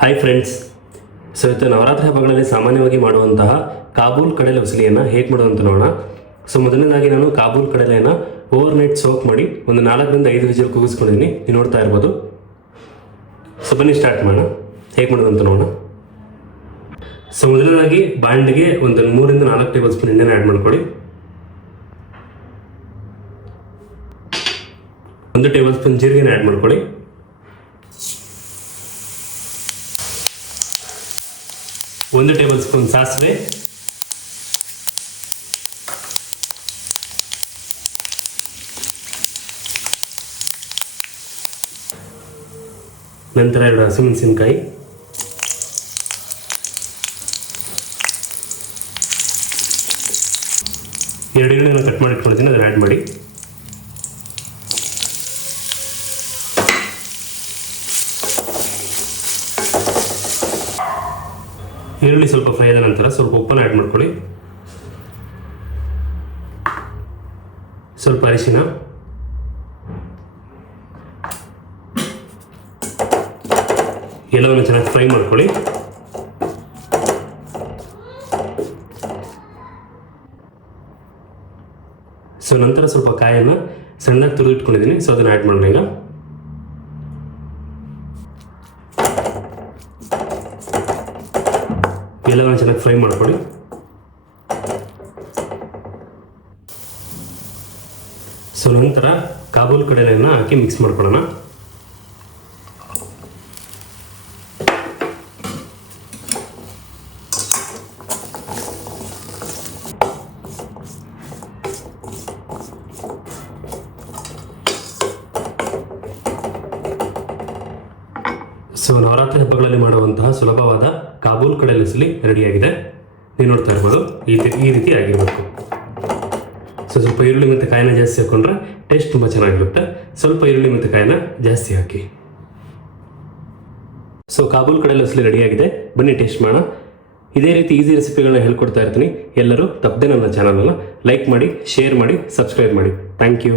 Hi friends. So ಇವತ್ತು ನವರಾತ್ರಿ ಹಬ್ಬಗಳಲ್ಲಿ ಸಾಮಾನ್ಯವಾಗಿ ಮಾಡುವಂತಹ ಕಾಬೂಲ್ ಕಡಲೆ ಉಸಲಿಯನ್ನು ಹೇಗೆ ಮಾಡೋದಂತ ನೋಡೋಣ. ಸೊ ಮೊದಲನೇದಾಗಿ ನಾನು ಕಾಬೂಲ್ ಕಡಲೆಯನ್ನು ಓವರ್ ನೈಟ್ ಸೋಕ್ ಮಾಡಿ ಒಂದು 4ರಿಂದ 5 ವಿಜಿಲ್ ಕೂಗಿಸ್ಕೊಂಡಿದ್ದೀನಿ. ನೀವು ನೋಡ್ತಾ ಇರ್ಬೋದು. ಸೊ ಬನ್ನಿ ಸ್ಟಾರ್ಟ್ ಮಾಡೋಣ, ಹೇಗೆ ಮಾಡೋದಂತ ನೋಡೋಣ. ಸೊ ಮೊದಲನೇದಾಗಿ ಬಾಂಡಿಗೆ ಒಂದು 3ರಿಂದ 4 ಟೇಬಲ್ ಸ್ಪೂನ್ ಎಣ್ಣೆನ ಆ್ಯಡ್ ಮಾಡ್ಕೊಳ್ಳಿ. 1 ಟೇಬಲ್ ಸ್ಪೂನ್ ಜೀರಿಗೆನ ಆ್ಯಡ್ ಮಾಡ್ಕೊಳ್ಳಿ. ಒಂದು ಟೇಬಲ್ ಸ್ಪೂನ್ ಸಾಸಿವೆ, ನಂತರ 2 ಹಸಿಮೆಣಸಿನಕಾಯಿ, 2 ಈರುಳ್ಳಿನ ಕಟ್ ಮಾಡಿ ಇಟ್ಕೊಂಡಿದ್ದೀನಿ, ಅದನ್ನು ಆ್ಯಡ್ ಮಾಡಿ. ಈರುಳ್ಳಿ ಸ್ವಲ್ಪ ಫ್ರೈ ಆದ ನಂತರ ಸ್ವಲ್ಪ ಉಪ್ಪನ್ನು ಆ್ಯಡ್ ಮಾಡ್ಕೊಳ್ಳಿ. ಸ್ವಲ್ಪ ಅರಿಶಿನ, ಎಲ್ಲವನ್ನು ಚೆನ್ನಾಗಿ ಫ್ರೈ ಮಾಡ್ಕೊಳ್ಳಿ. ಸೊ ನಂತರ ಸ್ವಲ್ಪ ಕಾಯನ್ನು ಸಣ್ಣದಾಗಿ ತುರಿದು ಇಟ್ಕೊಂಡಿದ್ದೀನಿ. ಸೊ ಅದನ್ನು ಆ್ಯಡ್ ಮಾಡೋಣ. ಈಗ ಎಲ್ಲವನ್ನು ಚೆನ್ನಾಗಿ ಫ್ರೈ ಮಾಡ್ಕೊಳ್ಳಿ. ಸೊ ನಂತರ ಕಾಬೂಲ್ ಕಡಲೆಯನ್ನು ಹಾಕಿ ಮಿಕ್ಸ್ ಮಾಡ್ಕೊಳ್ಳೋಣ. ಸೊ ನವರಾತ್ರಿ ಹಬ್ಬಗಳಲ್ಲಿ ಮಾಡುವಂತಹ ಸುಲಭವಾದ ಕಾಬೂಲ್ ಕಡಲೆ ಉಸಲಿ ರೆಡಿಯಾಗಿದೆ. ನೀವು ನೋಡ್ತಾ ಇರ್ಬೋದು, ಈ ರೀತಿ ಆಗಿರಬೇಕು. ಸೊ ಸ್ವಲ್ಪ ಈರುಳ್ಳಿ ಮತ್ತು ಕಾಯಿನ ಜಾಸ್ತಿ ಹಾಕೊಂಡ್ರೆ ಟೇಸ್ಟ್ ತುಂಬ ಚೆನ್ನಾಗಿರುತ್ತೆ. ಸ್ವಲ್ಪ ಈರುಳ್ಳಿ ಮತ್ತು ಕಾಯಿನ ಜಾಸ್ತಿ ಹಾಕಿ. ಸೊ ಕಾಬೂಲ್ ಕಡಲೆ ಉಸಲಿ ರೆಡಿಯಾಗಿದೆ. ಬನ್ನಿ ಟೇಸ್ಟ್ ಮಾಡೋಣ. ಇದೇ ರೀತಿ ಈಸಿ ರೆಸಿಪಿಗಳನ್ನ ಹೇಳ್ಕೊಡ್ತಾ ಇರ್ತೀನಿ. ಎಲ್ಲರೂ ತಪ್ಪದೆ ನನ್ನ ಚಾನಲನ್ನು ಲೈಕ್ ಮಾಡಿ, ಶೇರ್ ಮಾಡಿ, ಸಬ್ಸ್ಕ್ರೈಬ್ ಮಾಡಿ. Thank you.